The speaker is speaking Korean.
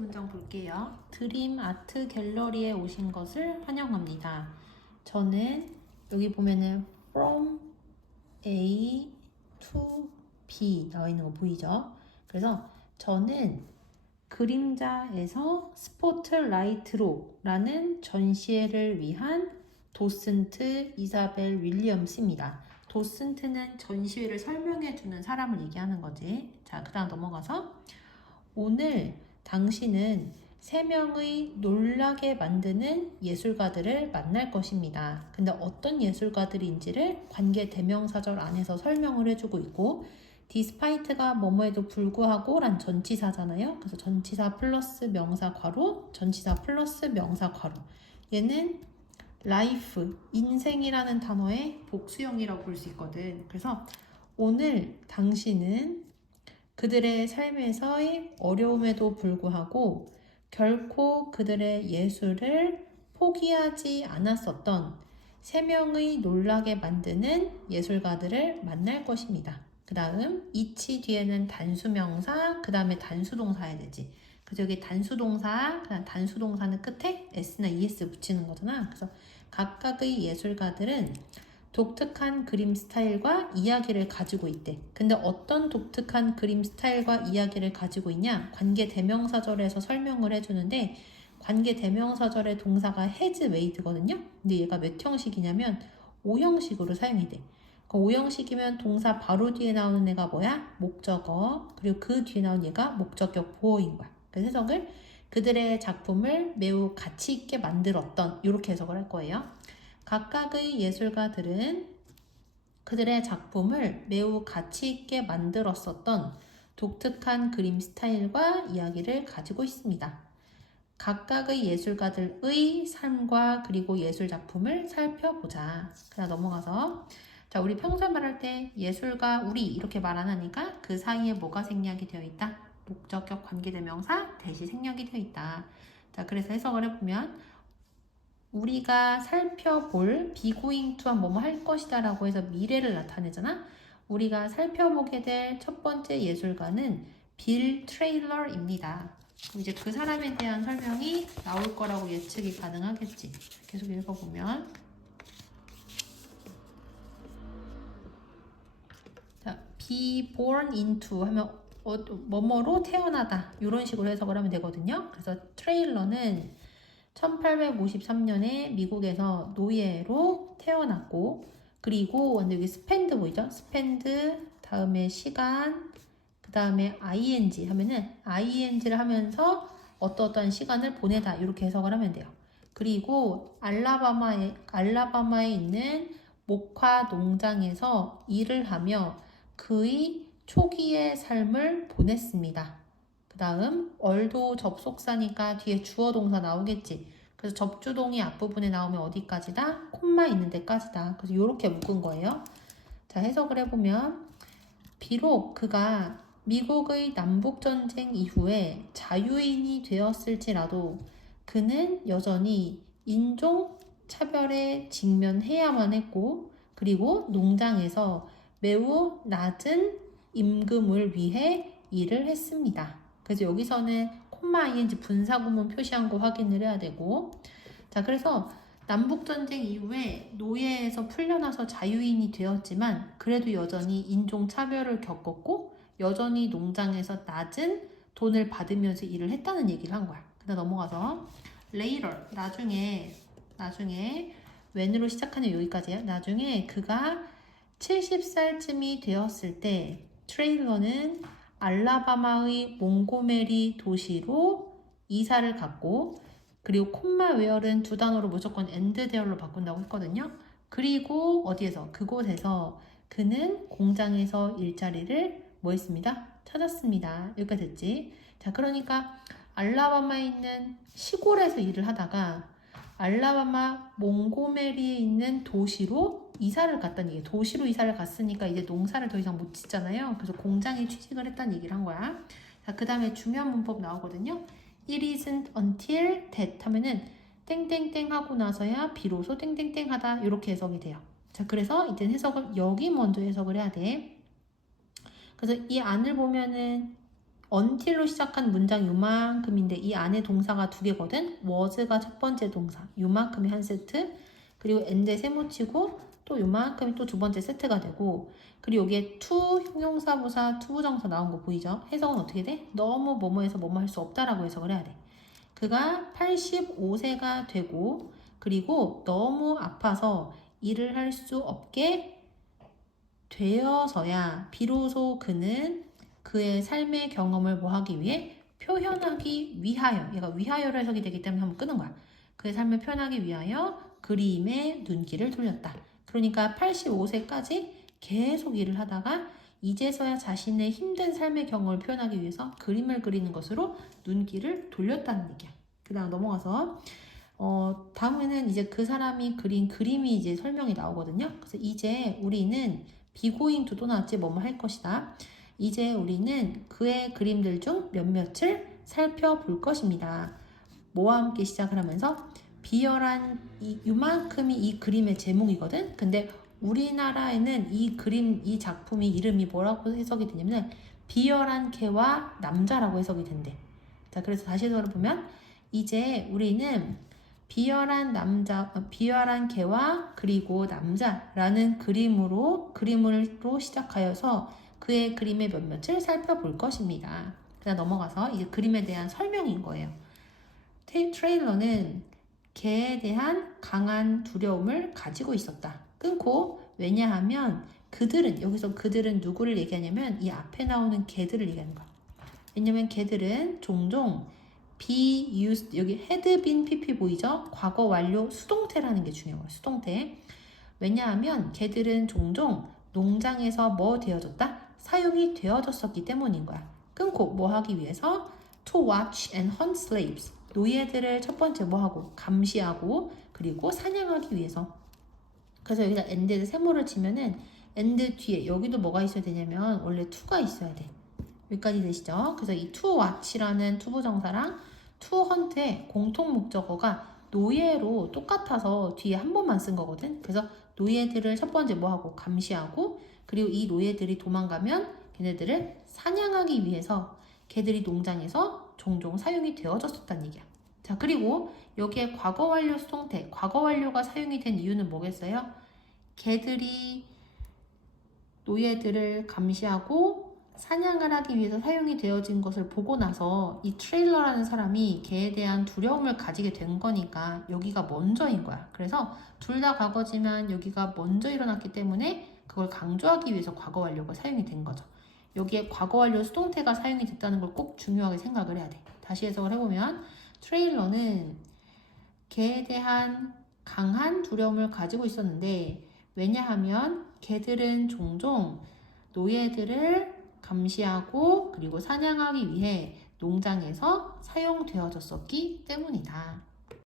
문장 볼게요. 드림 아트 갤러리에 오신 것을 환영합니다. 저는 여기 보면은 from A to B 나와 있는 거 보이죠? 그래서 저는 그림자에서 스포트라이트로 라는 전시회를 위한 도슨트 이사벨 윌리엄스입니다. 도슨트는 전시회를 설명해주는 사람을 얘기하는 거지. 자, 그 다음 넘어가서 오늘 당신은 3명의 놀라게 만드는 예술가들을 만날 것입니다. 근데 어떤 예술가들인지를 관계 대명사절 안에서 설명을 해주고 있고 despite가 뭐뭐에도 불구하고 란 전치사잖아요. 그래서 전치사 플러스 명사 괄호, 전치사 플러스 명사 괄호. 얘는 life, 인생이라는 단어의 복수형이라고 볼 수 있거든. 그래서 오늘 당신은 그들의 삶에서의 어려움에도 불구하고 결코 그들의 예술을 포기하지 않았었던 3명의 놀라게 만드는 예술가들을 만날 것입니다. 그 다음 이치 뒤에는 단수명사, 그 다음에 단수동사 해야 되지. 그래서 여기 단수동사, 그다음 단수동사는 끝에 s나 es 붙이는 거잖아. 그래서 각각의 예술가들은 독특한 그림 스타일과 이야기를 가지고 있대. 근데 어떤 독특한 그림 스타일과 이야기를 가지고 있냐? 관계 대명사절에서 설명을 해주는데 관계 대명사절의 동사가 has made거든요. 근데 얘가 몇 형식이냐면 5형식으로 사용이 돼. 그 5형식이면 동사 바로 뒤에 나오는 애가 뭐야? 목적어. 그리고 그 뒤에 나오는 얘가 목적격 보어인 거야. 그래서 해석을 그들의 작품을 매우 가치 있게 만들었던 이렇게 해석을 할 거예요. 각각의 예술가들은 그들의 작품을 매우 가치 있게 만들었었던 독특한 그림 스타일과 이야기를 가지고 있습니다. 각각의 예술가들의 삶과 그리고 예술 작품을 살펴보자. 그냥 넘어가서 자, 우리 평소에 말할 때 예술가 우리 이렇게 말 안 하니까 그 사이에 뭐가 생략이 되어 있다? 목적격 관계대명사 대시 생략이 되어 있다. 자, 그래서 해석을 해보면 우리가 살펴볼 be going to 한 뭐뭐 할 것이다 라고 해서 미래를 나타내잖아. 우리가 살펴보게 될 첫 번째 예술가는 빌 트레일러입니다. 이제 그 사람에 대한 설명이 나올 거라고 예측이 가능하겠지. 계속 읽어보면 자, be born into 하면 뭐뭐로 태어나다 이런 식으로 해석을 하면 되거든요. 그래서 트레일러는 1853년에 미국에서 노예로 태어났고 그리고 근데 여기 스펜드 보이죠? 스펜드 다음에 시간 그 다음에 ing 하면은 ing를 하면서 어떠한 시간을 보내다 이렇게 해석을 하면 돼요. 그리고 알라바마에 있는 목화 농장에서 일을 하며 그의 초기의 삶을 보냈습니다. 그 다음 얼도 접속사니까 뒤에 주어 동사 나오겠지. 그래서 접주동이 앞부분에 나오면 어디까지다? 콤마 있는 데까지다. 그래서 이렇게 묶은 거예요. 자, 해석을 해보면 비록 그가 미국의 남북전쟁 이후에 자유인이 되었을지라도 그는 여전히 인종 차별에 직면해야만 했고 그리고 농장에서 매우 낮은 임금을 위해 일을 했습니다. 그래서 여기서는 콤마 ing 분사구문 표시한 거 확인을 해야 되고 자 그래서 남북전쟁 이후에 노예에서 풀려나서 자유인이 되었지만 그래도 여전히 인종차별을 겪었고 여전히 농장에서 낮은 돈을 받으면서 일을 했다는 얘기를 한 거야. 그다음 넘어가서 later 나중에 when으로 시작하는 여기까지야. 나중에 그가 70살쯤이 되었을 때 트레일러는 알라바마의 몽고메리 도시로 이사를 갔고 그리고 콤마 웨어는 두 단어로 무조건 엔드 대열로 바꾼다고 했거든요. 그리고 어디에서? 그곳에서 그는 공장에서 일자리를 뭐 했습니다? 찾았습니다. 여기까지 됐지? 자, 그러니까 알라바마에 있는 시골에서 일을 하다가 알라바마 몽고메리에 있는 도시로 이사를 갔다는 얘기예요. 도시로 이사를 갔으니까 이제 농사를 더 이상 못 짓잖아요. 그래서 공장에 취직을 했다는 얘기를 한 거야. 자, 그 다음에 중요한 문법 나오거든요. It isn't until that 하면은 땡땡땡 하고 나서야 비로소 땡땡땡 하다 이렇게 해석이 돼요. 자, 그래서 이제 해석을 여기 먼저 해석을 해야 돼. 그래서 이 안을 보면은 until로 시작한 문장 요만큼인데 이 안에 동사가 두 개거든. was가 첫 번째 동사, 요만큼이 한 세트. 그리고 and에 세모치고 또 요만큼이 또 두 번째 세트가 되고, 그리고 여기에 to 형용사 부사 투부정사 나온 거 보이죠? 해석은 어떻게 돼? 너무 뭐뭐해서 뭐뭐 할 수 없다라고 해석을 해야 돼. 그가 85세가 되고 그리고 너무 아파서 일을 할 수 없게 되어서야 비로소 그는 그의 삶의 경험을 뭐 하기 위해 표현하기 위하여, 얘가 위하여로 해석이 되기 때문에 한번 끄는 거야. 그의 삶을 표현하기 위하여 그림에 눈길을 돌렸다. 그러니까 85세까지 계속 일을 하다가 이제서야 자신의 힘든 삶의 경험을 표현하기 위해서 그림을 그리는 것으로 눈길을 돌렸다는 얘기야. 그 다음 넘어가서 다음에는 이제 그 사람이 그린 그림이 이제 설명이 나오거든요. 그래서 이제 우리는 비고잉 투도 나왔지 뭐뭐 할 것이다. 이제 우리는 그의 그림들 중 몇몇을 살펴볼 것입니다. 뭐와 함께 시작을 하면서 비열한 이만큼이 이 그림의 제목이거든. 근데 우리나라에는 이 그림, 이 작품이 이름이 뭐라고 해석이 되냐면 비열한 개와 남자라고 해석이 된대. 자, 그래서 다시 돌아보면 이제 우리는 비열한 개와 그리고 남자라는 그림으로 시작하여서 그의 그림의 몇몇을 살펴볼 것입니다. 그다음 넘어가서 이제 그림에 대한 설명인 거예요. 트레일러는 개에 대한 강한 두려움을 가지고 있었다. 끊고, 왜냐하면 여기서 그들은 누구를 얘기하냐면 이 앞에 나오는 개들을 얘기하는 거야. 왜냐면 개들은 종종 be used, 여기 had been pp 보이죠? 과거 완료 수동태라는 게 중요해요. 수동태. 왜냐하면 개들은 종종 농장에서 뭐 되어졌다? 사용이 되어졌었기 때문인 거야. 끊고 뭐 하기 위해서? To watch and hunt slaves. 노예들을 첫 번째 뭐 하고? 감시하고 그리고 사냥하기 위해서. 그래서 여기다 and에서 세모를 치면은 and 뒤에 여기도 뭐가 있어야 되냐면 원래 to가 있어야 돼. 여기까지 되시죠? 그래서 이 to watch라는 투부정사랑 to hunt의 공통 목적어가 노예로 똑같아서 뒤에 한 번만 쓴 거거든. 그래서 노예들을 첫 번째 뭐 하고? 감시하고 그리고 이 노예들이 도망가면 걔네들을 사냥하기 위해서 걔들이 농장에서 종종 사용이 되어졌었다는 얘기야. 자, 그리고 여기에 과거 완료 수동태, 과거 완료가 사용이 된 이유는 뭐겠어요? 걔들이 노예들을 감시하고 사냥을 하기 위해서 사용이 되어진 것을 보고 나서 이 트레일러라는 사람이 걔에 대한 두려움을 가지게 된 거니까 여기가 먼저인 거야. 그래서 둘 다 과거지만 여기가 먼저 일어났기 때문에 그걸 강조하기 위해서 과거 완료가 사용이 된 거죠. 여기에 과거 완료 수동태가 사용이 됐다는 걸 꼭 중요하게 생각을 해야 돼. 다시 해석을 해보면 트레일러는 걔에 대한 강한 두려움을 가지고 있었는데, 왜냐하면 걔들은 종종 노예들을 감시하고 그리고 사냥하기 위해 농장에서 사용되어졌었기 때문이다.